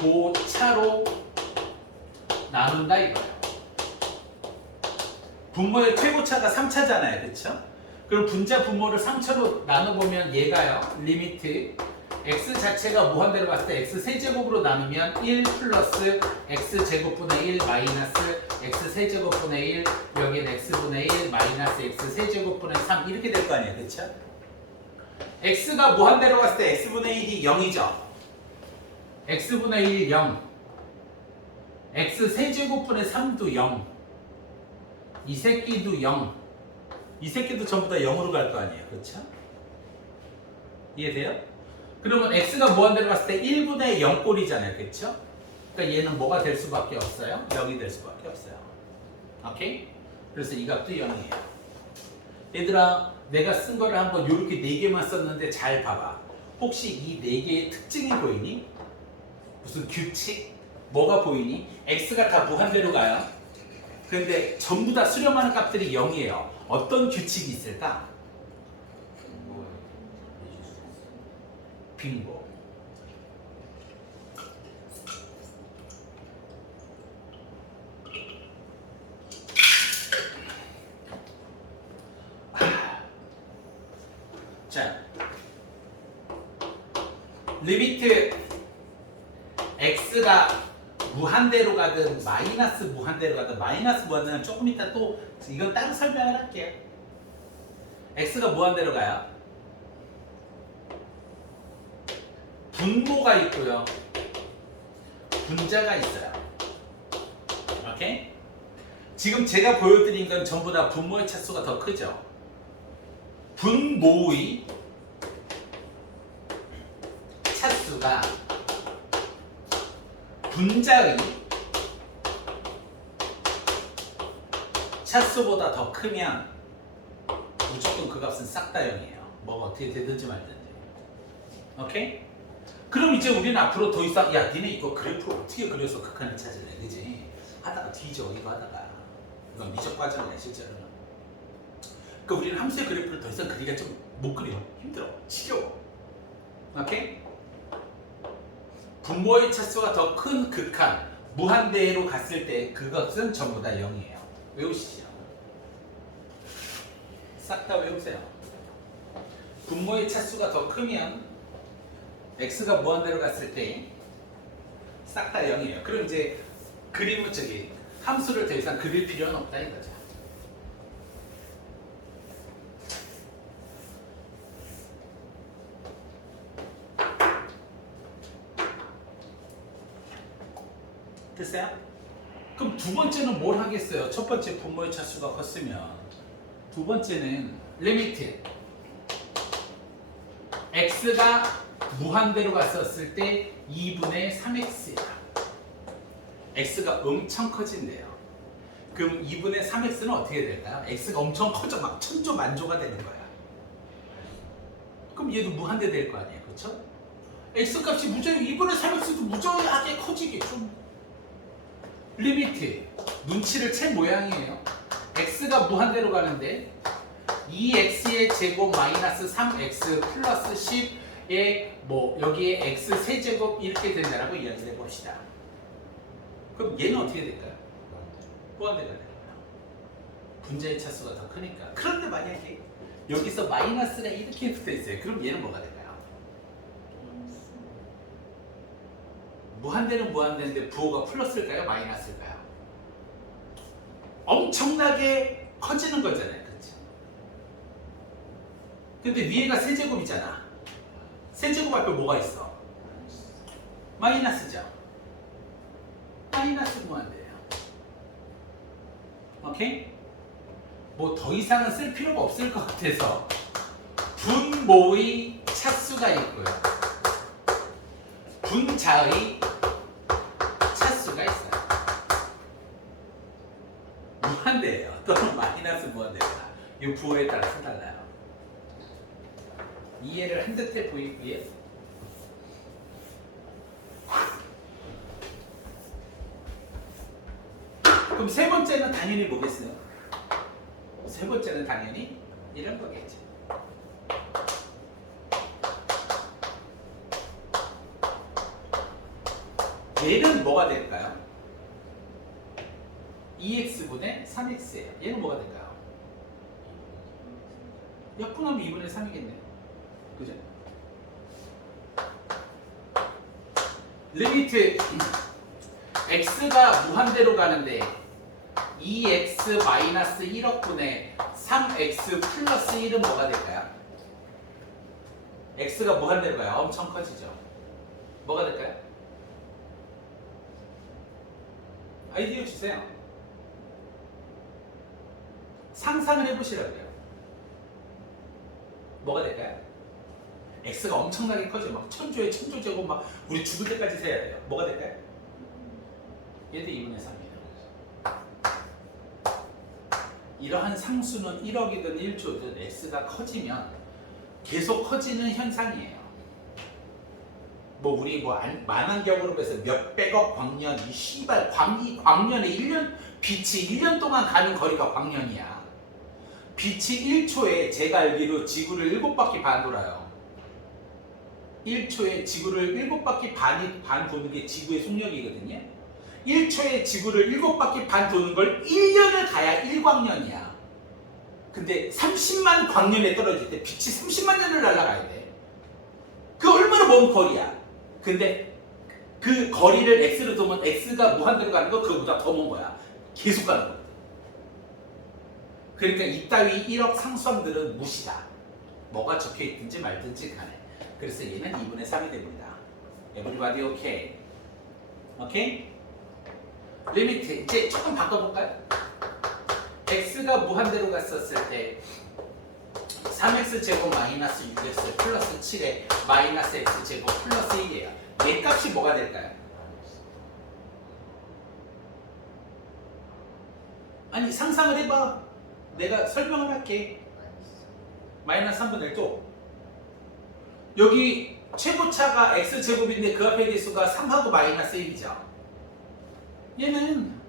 최고차로 나눈다 이거예요. 분모의 최고차가 3차잖아요. 그렇죠? 그럼 분자 분모를 3차로 나눠보면 얘가요. 리미트 x 자체가 무한대로 갔을 때 x 세제곱으로 나누면 1 플러스 x 제곱분의 1 마이너스 x 세제곱분의 1 여기는 x분의 1 마이너스 x 세제곱분의 3 이렇게 될 거 아니에요. 그렇죠? x가 무한대로 갔을 때 x분의 1이 0이죠. x분의 1 0 x 세제곱분의 3도 0 이 새끼도 0 이 새끼도 전부 다 0으로 갈 거 아니에요. 그렇죠? 이해돼요? 그러면 x가 무한대로 갔을 때 1분의 0꼴이잖아요. 그렇죠? 그러니까 얘는 뭐가 될 수밖에 없어요? 0이 될 수밖에 없어요. 오케이? 그래서 이 값도 0이에요. 얘들아 내가 쓴 거를 한번 이렇게 4개만 썼는데 잘 봐봐. 혹시 이 4개의 특징이 보이니? 무슨 규칙? 뭐가 보이니? x가 다 무한대로 가요. 근데 전부 다 수렴하는 값들이 0이에요. 어떤 규칙이 있을까? 빙고. 자, 리미트 x가 무한대로 가든 마이너스 무한대로 가든 마이너스 무한대는 조금 이따 또 이건 따로 설명을 할게요. x가 무한대로 가요. 분모가 있고요. 분자가 있어요. 오케이? 지금 제가 보여드린 건 전부 다 분모의 차수가 더 크죠. 분모의 차수 차수가 분자의 차수보다 더 크면 무조건 그 값은 싹 다 0이에요. 뭐가 어떻게 되든지 말든지. 오케이? 그럼 이제 우리는 앞으로 더 이상 야 니네 이거 그래프를 어떻게 그려서 극한을 찾을래, 그지? 하다가 뒤져 이거 하다가. 이건 미적 과정이야 실제로는. 그러니까 우리는 함수의 그래프를 더 이상 그리기가 좀 못 그려. 힘들어. 지겨워. 오케이? 분모의 차수가 더 큰 극한 무한대로 갔을 때 그것은 전부 다 0이에요. 외우시죠. 싹 다 외우세요. 분모의 차수가 더 크면 x가 무한대로 갔을 때 싹 다 0이에요. 그럼 이제 그림은 함수를 더 이상 그릴 필요는 없다 이거죠. 됐어요? 그럼 두 번째는 뭘 하겠어요? 첫 번째 분모의 차수가 컸으면 두 번째는 리미트 x가 무한대로 갔었을 때 2분의 3x야. x가 엄청 커진대요. 그럼 2분의 3x는 어떻게 될까요? x가 엄청 커져 막 천조 만조가 되는 거야. 그럼 얘도 무한대 될 거 아니에요, 그렇죠? x 값이 무조건 2분의 3x도 무지하게 커지겠죠. 리미트 눈치를 챈 모양이에요. x가 무한대로 가는데 2x의 제곱 마이너스 3x 플러스 10의 뭐 여기에 x 세제곱 이렇게 된다라고 이야기를 해봅시다. 그럼 얘는 어떻게 될까요? 무한대가 되는 거야. 분자의 차수가 더 크니까. 그런데 만약에 여기서 마이너스가 이렇게 붙어 있어요. 그럼 얘는 뭐가 될까요? 무한대는 무한대인데 부호가 플러스일까요? 마이너스일까요? 엄청나게 커지는 거잖아요. 그렇죠? 근데 위에가 세제곱이잖아. 세제곱 앞에 뭐가 있어? 마이너스죠. 마이너스 무한대예요. 오케이? 뭐 더 이상은 쓸 필요가 없을 것 같아서 분모의 차수가 있고요. 분자의 차수가 있어요. 무한대예요. 또는 마이너스 무한대입니다. 이 부호에 따라서 달라요. 이해를 한 듯해 보이고요. 그럼 세 번째는 당연히 뭐겠어요? 세 번째는 당연히 이런 거겠죠. 얘는 뭐가 될까요? 2x분의 3x예요. 얘는 뭐가 될까요? 역분하면 2분의 3이겠네요. 그죠? 리미트 x가 무한대로 가는데 2x 마이너스 1억분의 3x 플러스 1은 뭐가 될까요? x가 무한대로 가요. 엄청 커지죠. 뭐가 될까요? 아이디어 주세요. 상상을 해보시라고요. 뭐가 될까요? x가 엄청나게 커져. 막 천조에 천조제곱 막 우리 죽을 때까지 세야 돼요. 뭐가 될까요? 얘도 2분의 3이에요. 이러한 상수는 1억이든 1조든 x가 커지면 계속 커지는 현상이에요. 뭐 우리 뭐 만환경으로 해서 몇백억 광년, 이 씨발 광년에 1년 빛이 1년 동안 가는 거리가 광년이야. 빛이 1초에 제가 알기로 지구를 7바퀴 반 돌아요. 1초에 지구를 7바퀴 반 도는 게 지구의 속력이거든요. 1초에 지구를 7바퀴 반 도는 걸 1년을 가야 1광년이야. 근데 30만 광년에 떨어질 때 빛이 30만 년을 날아가야 돼. 그 얼마나 먼 거리야. 근데 그 거리를 x로 두면 x가 무한대로 가는 거 그거보다 더 먼 거야. 계속 가는 거야. 그러니까 이따위 1억 상수함들은 무시다. 뭐가 적혀있든지 말든지 간에. 그래서 얘는 2분의 3이 됩니다. Everybody okay? 오케이? 리미트 이제 조금 바꿔볼까요? x가 무한대로 갔었을 때 3x제곱 마이너스 6x 플러스 7에 마이너스 x제곱 플러스 1이에요. 얘 값이 뭐가 될까요? 아니 상상을 해봐. 내가 설명을 할게. 마이너스 3분의 1 또. 여기 최고차가 x제곱인데 그 앞에 개수가 3하고 마이너스 1이죠. 얘는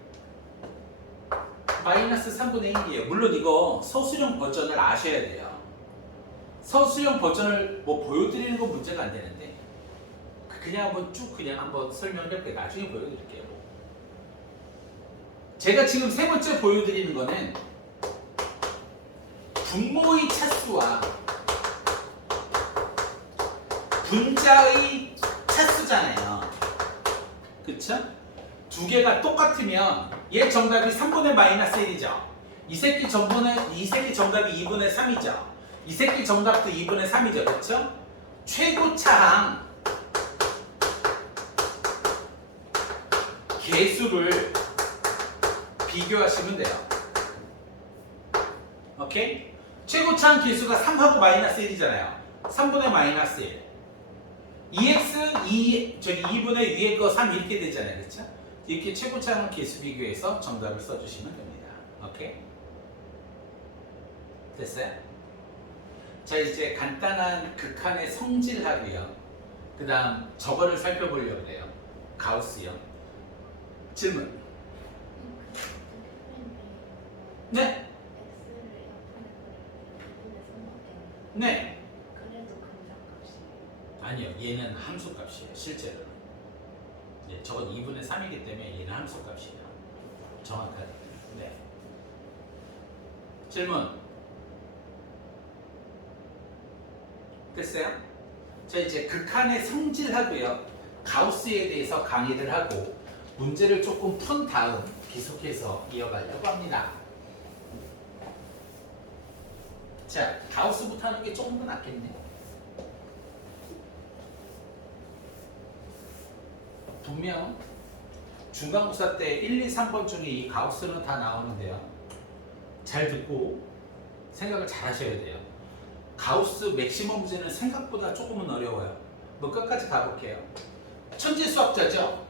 마이너스 3분의 1이에요. 물론 이거 서술형 버전을 아셔야 돼요. 서술형 버전을 뭐 보여드리는 건 문제가 안 되는데 그냥 한번 쭉 그냥 한번 설명을 해볼게요. 나중에 보여드릴게요. 제가 지금 세 번째 보여드리는 거는 분모의 차수와 분자의 차수잖아요. 그쵸? 두 개가 똑같으면 얘 정답이 3분의 마이너스 1이죠. 이 새끼 정답이 2분의 3이죠. 이 새끼 정답도 2분의 3이죠. 그쵸? 최고차항 개수를 비교하시면 돼요. 오케이? 최고차항 개수가 3하고 마이너스 1이잖아요. 3분의 마이너스 1. 2x, 2분의 위에 거 3 이렇게 되잖아요. 그쵸? 이렇게 최고차항 개수 비교해서 정답을 써주시면 됩니다. 오케이? 됐어요? 자, 이제 간단한 극한의 성질하고요. 그 다음 저거를 살펴보려고 해요. 가우스요. 질문. 네? 네. 아니요, 얘는 함수값이에요. 실제로는. 예, 저건 2분의 3이기 때문에 얘는 함수값이에요. 정확하게. 네. 질문. 됐어요? 자, 이제 극한의 성질하고요. 가우스에 대해서 강의를 하고 문제를 조금 푼 다음 계속해서 이어가려고 합니다. 자, 가우스부터 하는 게 조금 더 낫겠네. 분명 중간고사 때 1, 2, 3번 중에 이 가우스는 다 나오는데요. 잘 듣고 생각을 잘 하셔야 돼요. 가우스 맥시멈 문제는 생각보다 조금은 어려워요. 뭐 끝까지 가볼게요. 천재 수학자죠.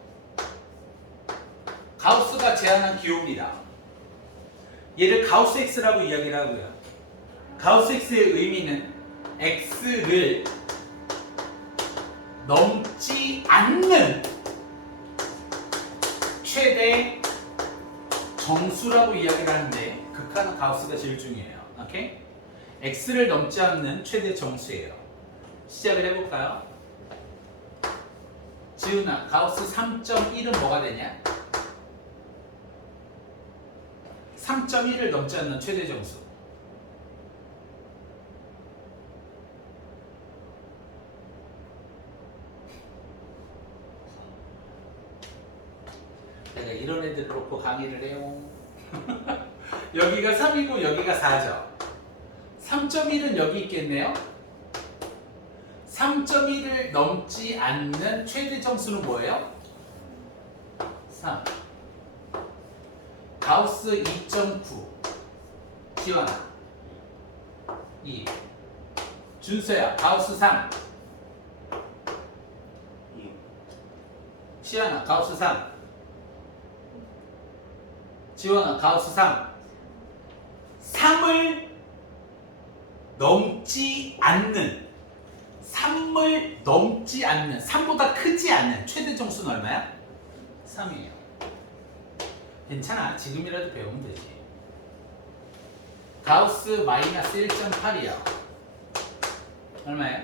가우스가 제안한 기호입니다. 얘를 가우스 X라고 이야기를 하고요. 가우스 X의 의미는 X를 넘지 않는 최대 정수라고 이야기를 하는데 극한은 가우스가 제일 중요해요. 오케이? X를 넘지 않는 최대 정수예요. 시작을 해볼까요? 지훈아, 가우스 3.1은 뭐가 되냐? 3.1을 넘지 않는 최대 정수. 내가 이런 애들 놓고 강의를 해요. 여기가 3이고 여기가 4죠. 3.1은 여기 있겠네요. 3.1을 넘지 않는 최대 정수는 뭐예요? 3. 가우스 2.9. 지원아 2. 준서야 가우스 3. 시연아 가우스 3. 지원아 가우스 3. 3을 넘지 않는 3을 넘지 않는 3보다 크지 않는 최대 정수는 얼마야? 3이에요. 괜찮아. 지금이라도 배우면 되지. 가우스 마이너스 1.8이야. 얼마야?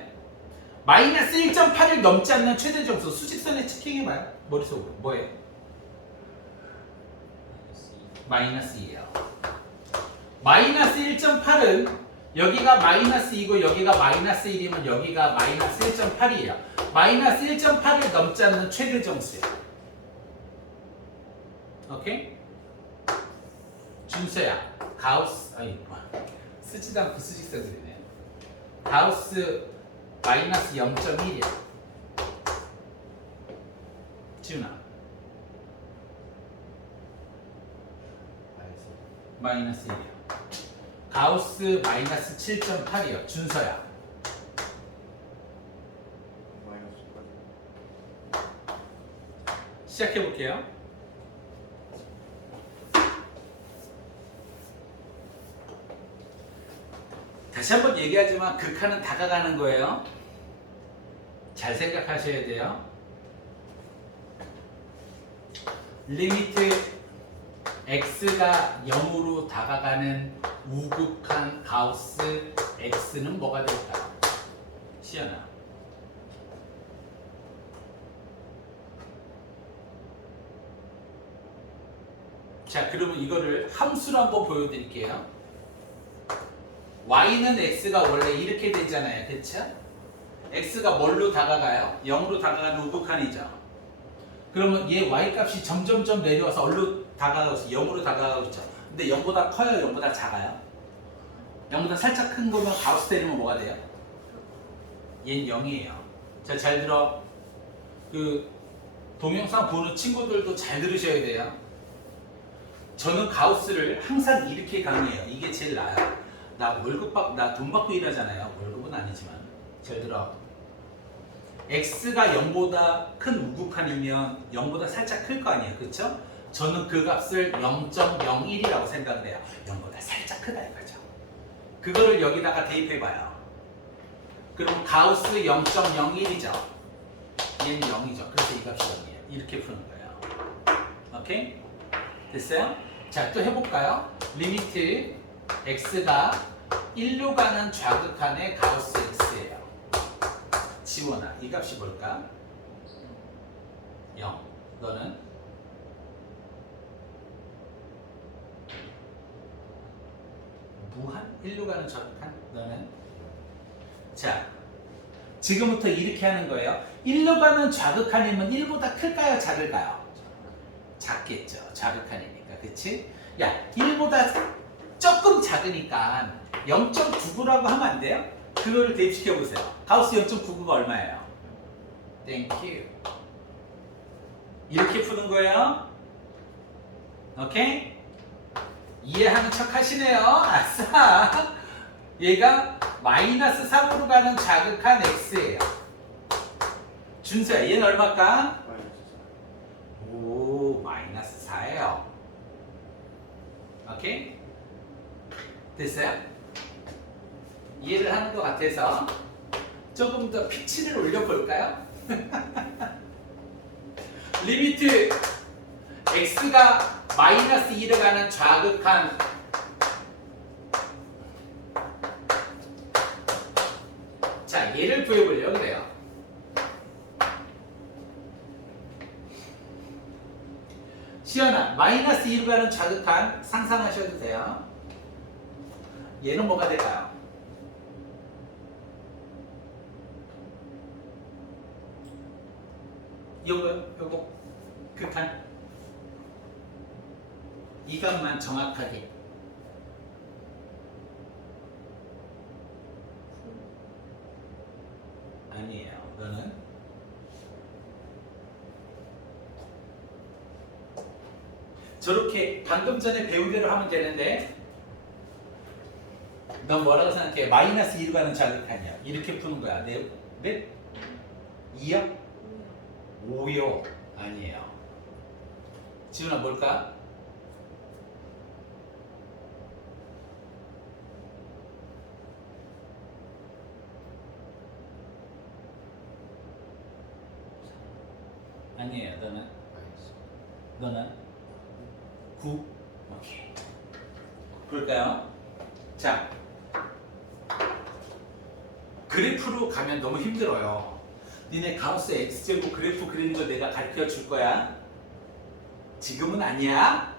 마이너스 1.8을 넘지 않는 최대 정수. 수직선에 체킹해봐요. 머릿속으로. 뭐예요? 마이너스 2예요. 마이너스 1.8은 여기가 마이너스 2고 여기가 마이너스 1이면 여기가 마이너스 1.8이에요. 마이너스 1.8을 넘지 않는 최대 정수예요. 오케이? 준서야 가우스 쓰지도 않고 수직선 그리네. 가우스 마이너스 0.1이야. 지훈아 마이너스 1이야. 가우스 마이너스 7.8이요. 준서야. 마이너스 8. 시작해 볼게요. 다시 한번 얘기하지만 극한은 다가가는 거예요. 잘 생각하셔야 돼요. 리미트 x가 0으로 다가가는 우극한 가우스 x는 뭐가 될까요? 시연아. 자, 그러면 이거를 함수로 한번 보여드릴게요. y는 x가 원래 이렇게 되잖아요. 그쵸? x가 뭘로 다가가요? 0으로 다가가는 우극한이죠. 그러면 얘 y 값이 점점점 내려와서 어디로 다가가고 있어? 0으로 다가가고 있죠. 근데 0보다 커요? 0보다 작아요? 0보다 살짝 큰 거면 가우스 때리면 뭐가 돼요? 얘는 0이에요. 자, 잘 들어. 그 동영상 보는 친구들도 잘 들으셔야 돼요. 저는 가우스를 항상 이렇게 강의해요. 이게 제일 나아요. 나 돈 받고 일하잖아요. 월급은 아니지만. 잘 들어. x가 0보다 큰 우극한이면 0보다 살짝 클 거 아니에요. 그렇죠? 저는 그 값을 0.01이라고 생각을 해요. 0보다 살짝 크다 이거죠. 그거를 여기다가 대입해봐요. 그럼 가우스 0.01이죠. 얘는 0이죠. 그래서 이 값이 0이에요. 이렇게 푸는 거예요. 오케이? 됐어요? 자, 또 해볼까요? 리미트 x가 1로 가는 좌극한의 가우스 x예요. 지원아, 이 값이 뭘까? 0. 너는? 무한? 1로 가는 좌극한? 너는? 자, 지금부터 이렇게 하는 거예요. 1로 가는 좌극한이면 1보다 클까요? 작을까요? 작겠죠. 좌극한이니까. 그치? 야, 1보다 조금 작으니까 0.99라고 하면 안 돼요? 그거를 대입시켜 보세요. 가우스 0.99가 얼마예요? 땡큐. 이렇게 푸는 거예요. 오케이? 이해하는 척 하시네요. 아싸. 얘가 마이너스 3으로 가는 자극한 x예요. 준서야, 얘는 얼마일까? 오, 마이너스 4예요. 오케이? 됐어요? 이해를 하는 것 같아서 조금 더 피치를 올려볼까요? 리미트 x가 마이너스 2를 가는 좌극한 자, 얘를 구해보려고 그래요. 시연아, 마이너스 2로 가는 좌극한 상상하셔도 돼요. 얘는 뭐가 될까요? 요거 극한 이 값만 정확하게 아니에요. 너는 저렇게 방금 전에 배운 대로 하면 되는데 넌 뭐라고 생각해? 마이너스 2로 가는 자극한이야. 이렇게 푸는 거야. 몇? 2요? 5요? 아니에요. 지훈아 뭘까? 아니에요. 너는? 9? 오케이. 볼까요? 자, 그래프로 가면 너무 힘들어요. 니네 가우스 X제곱 그래프 그리는 거 내가 가르쳐 줄 거야. 지금은 아니야.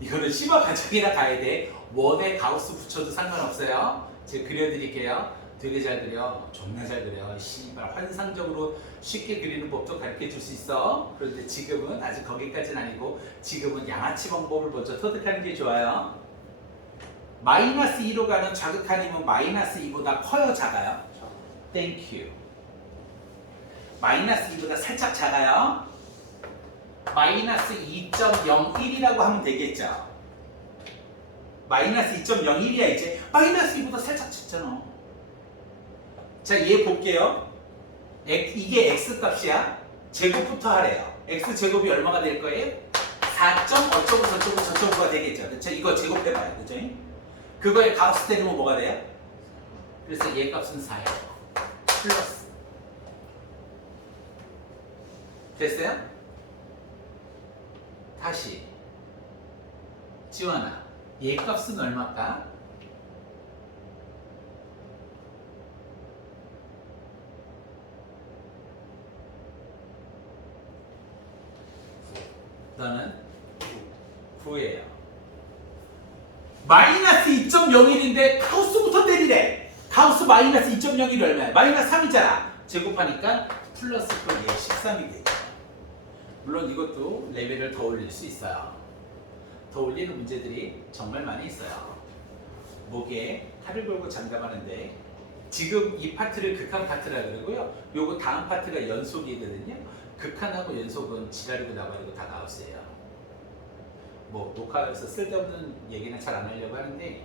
이거는 심화 과정이라 가야 돼. 원에 가우스 붙여도 상관없어요. 제가 그려드릴게요. 되게 잘 그려. 정말 잘 그려. 씨발 환상적으로 쉽게 그리는 법도 가르쳐 줄 수 있어. 그런데 지금은 아직 거기까지는 아니고 지금은 양아치 방법을 먼저 터득하는 게 좋아요. 마이너스 2로 가는 자극한이면 마이너스 2보다 커요? 작아요? 땡큐. 마이너스 2보다 살짝 작아요? 마이너스 2.01이라고 하면 되겠죠? 마이너스 2.01이야 이제. 마이너스 2보다 살짝 작잖아. 자, 얘 볼게요. 이게 x 값이야. 제곱부터 하래요. x 제곱이 얼마가 될 거예요? 4점 어쩌고 저쩌고 저쩌고가 되겠죠. 그쵸? 이거 제곱해봐요. 그죠? 그거에 가우스 때리면 뭐가 돼요? 그래서 얘 값은 4예요. 플러스. 됐어요? 다시. 지원아, 얘 값은 얼마일까? 너는 9예요. 마이너스 2.01인데 가우스부터 때리래. 가우스 마이너스 2.01이 얼마야? 마이너스 3이잖아. 제곱하니까 플러스 얘 13이 되죠. 물론 이것도 레벨을 더 올릴 수 있어요. 더 올리는 문제들이 정말 많이 있어요. 목에 칼을 걸고 장담하는데 지금 이 파트를 극한 파트라 그러고요. 요거 다음 파트가 연속이거든요. 극한하고 연속은 지랄이고 나발이고 다 가우스예요. 뭐 녹화에서 쓸데없는 얘기는 잘 안 하려고 하는데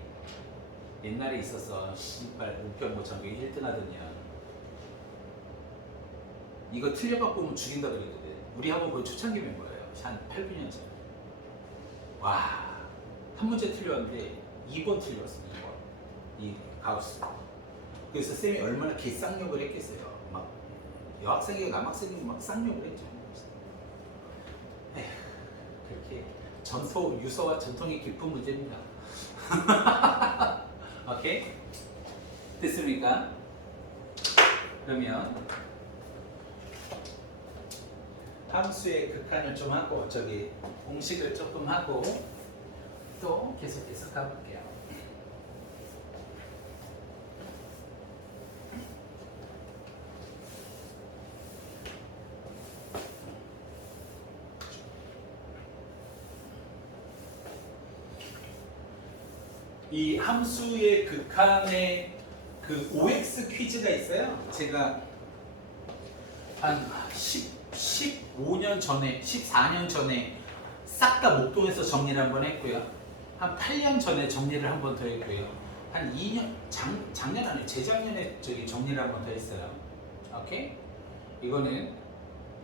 옛날에 있었어. 신발 우편고 전교 1등 하던 년. 이거 틀려갖고 오면 죽인다 그랬거든. 우리 학원 거의 초창기 멤버예요. 한 8, 9년 전. 와, 한 문제 틀렸는데 2번 틀렸어. 2번. 이 가우스. 그래서 쌤이 얼마나 개쌍욕을 했겠어요. 막 여학생이 남학생이 막 쌍욕을 했죠. 에휴, 그렇게 전통 유서와 전통이 깊은 문제입니다. 오케이? 됐습니까? 그러면 함수의 극한을 좀 하고 저기 공식을 조금 하고 또 계속해서 가볼게요. 이 함수의 극한에 그 OX 퀴즈가 있어요. 제가 한 15년 전에, 14년 전에 싹 다 목동에서 정리를 한번 했고요. 한 8년 전에 정리를 한 번 더 했고요. 한 2년, 작년 안에, 재작년에 저기 정리를 한 번 더 했어요. 오케이? 이거는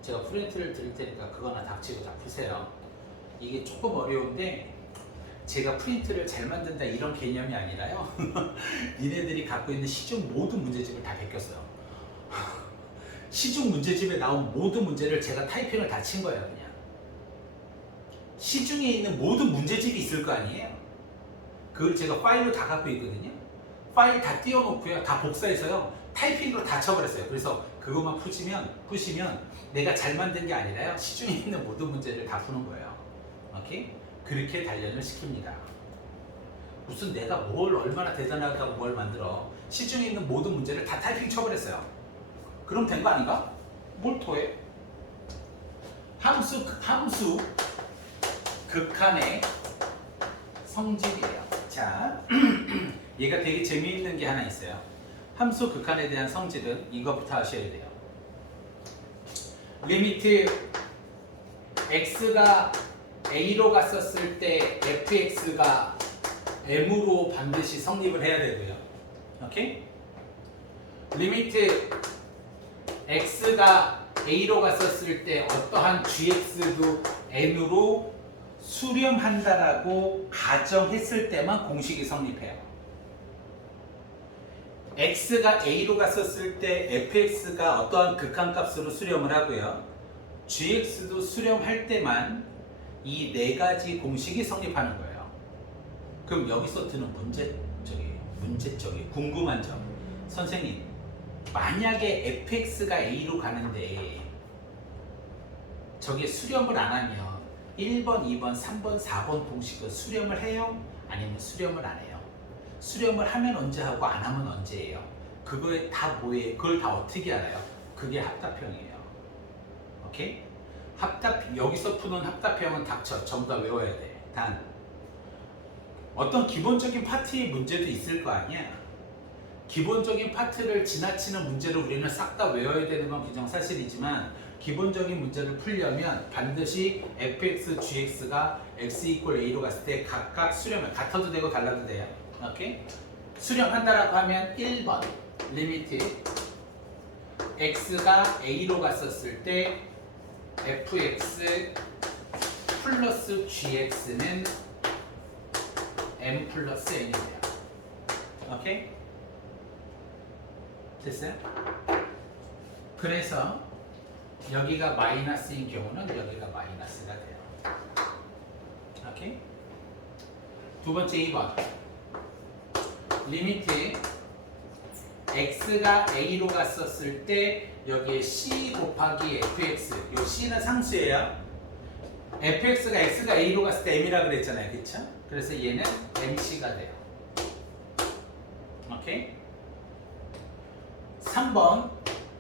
제가 프린트를 드릴 테니까 그거나 닥치고 다 푸세요. 이게 조금 어려운데 제가 프린트를 잘 만든다 이런 개념이 아니라요. 니네들이 갖고 있는 시중 모든 문제집을 다 베꼈어요. 시중 문제집에 나온 모든 문제를 제가 타이핑을 다 친 거예요. 그냥 시중에 있는 모든 문제집이 있을 거 아니에요. 그걸 제가 파일로 다 갖고 있거든요. 파일 다 띄워놓고요. 다 복사해서요. 타이핑으로 다 쳐버렸어요. 그래서 그것만 푸시면 내가 잘 만든 게 아니라요. 시중에 있는 모든 문제를 다 푸는 거예요. 오케이? 그렇게 단련을 시킵니다. 무슨 내가 뭘 얼마나 대단하다고 뭘 만들어. 시중에 있는 모든 문제를 다 타이핑 쳐버렸어요. 그럼 된 거 아닌가? 뭘 토해? 함수 극한의 성질이에요. 자, 얘가 되게 재미있는 게 하나 있어요. 함수 극한에 대한 성질은 이거부터 하셔야 돼요. 리미트 x가 a로 갔었을 때 fx가 m으로 반드시 성립을 해야 되고요. 오케이? 리미트 x가 a로 갔었을 때 어떠한 gx도 n으로 수렴한다라고 가정했을 때만 공식이 성립해요. x가 a로 갔었을 때 fx가 어떠한 극한값으로 수렴을 하고요. gx도 수렴할 때만 이 네 가지 공식이 성립하는 거예요. 그럼 여기서 드는 문제점이 궁금한 점. 선생님, 만약에 fx가 a로 가는데 저게 수렴을 안 하면 1번, 2번, 3번, 4번 공식은 수렴을 해요? 아니면 수렴을 안 해요? 수렴을 하면 언제 하고 안 하면 언제예요? 그거에 다 뭐예요? 그걸 다 어떻게 알아요? 그게 합답형이에요. 오케이? 여기서 푸는 합답형은 닥쳐. 전부 다 외워야 돼. 단 어떤 기본적인 파트의 문제도 있을 거 아니야? 기본적인 파트를 지나치는 문제를 우리는 싹 다 외워야 되는 건 기정사실이지만 기본적인 문제를 풀려면 반드시 fx, gx가 x 이퀄 a로 갔을 때 각각 수렴을 같아도 되고 달라도 돼요. 오케이? 수렴한다라고 하면 1번 리미트 x가 a로 갔었을 때 fx 플러스 gx는 m 플러스 n이 돼요. 오케이? 됐어요? 그래서 여기가 마이너스인 경우는 여기가 마이너스가 돼요. 오케이? 두 번째 2번 리미트 x가 a로 갔었을 때 여기에 c 곱하기 fx 요 c는 상수예요. fx가 x가 a로 갔을 때 m이라 그랬잖아요. 그쵸? 그래서 얘는 mc가 돼요. 오케이?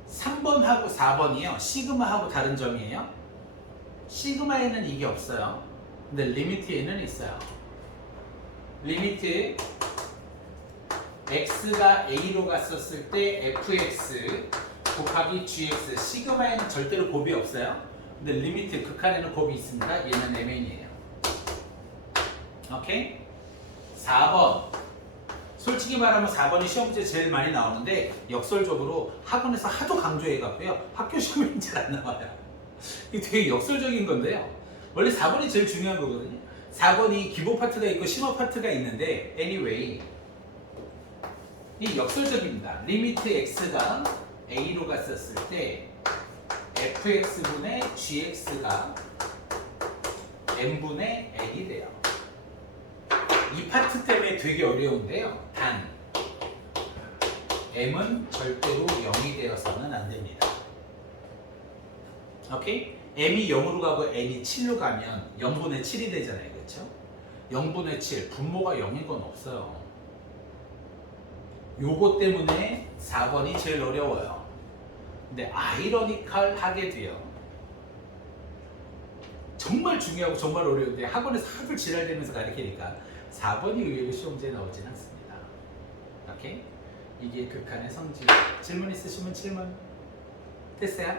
3번하고 4번이요. 시그마하고 다른 점이에요. 시그마에는 이게 없어요. 근데 리미트에는 있어요. 리미트 x가 a로 갔었을 때 fx 곱하기 gx 시그마에는 절대로 곱이 없어요. 근데 리미트 극한에는 곱이 있습니다. 얘는 mn이에요. 오케이? 4번 솔직히 말하면 4번이 시험 문제 제일 많이 나오는데 역설적으로 학원에서 하도 강조해갖고요. 학교 시험에는 잘 안 나와요. 이게 되게 역설적인 건데요. 원래 4번이 제일 중요한 거거든요. 4번이 기본 파트가 있고 심화 파트가 있는데 anyway 이 역설적입니다. 리미트 x가 a로 갔었을 때 fx분의 gx가 m분의 n이 돼요. 이 파트 때문에 되게 어려운데요. 단 m은 절대로 0이 되어서는 안 됩니다. 오케이? m이 0으로 가고 n이 7로 가면 0분의 7이 되잖아요. 그렇죠? 0분의 7, 분모가 0인 건 없어요. 요거 때문에 4번이 제일 어려워요. 근데 아이러니컬하게 돼요. 정말 중요하고 정말 어려운데 학원에서 하도 지랄대면서 가르치니까 4번이 의외로 시험 문제에 나오진 않습니다. 오케이? 이게 극한의 성질. 질문 있으시면 질문. 됐어요?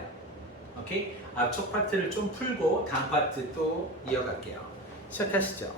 오케이? 앞쪽 파트를 좀 풀고 다음 파트 또 이어갈게요. 시작하시죠.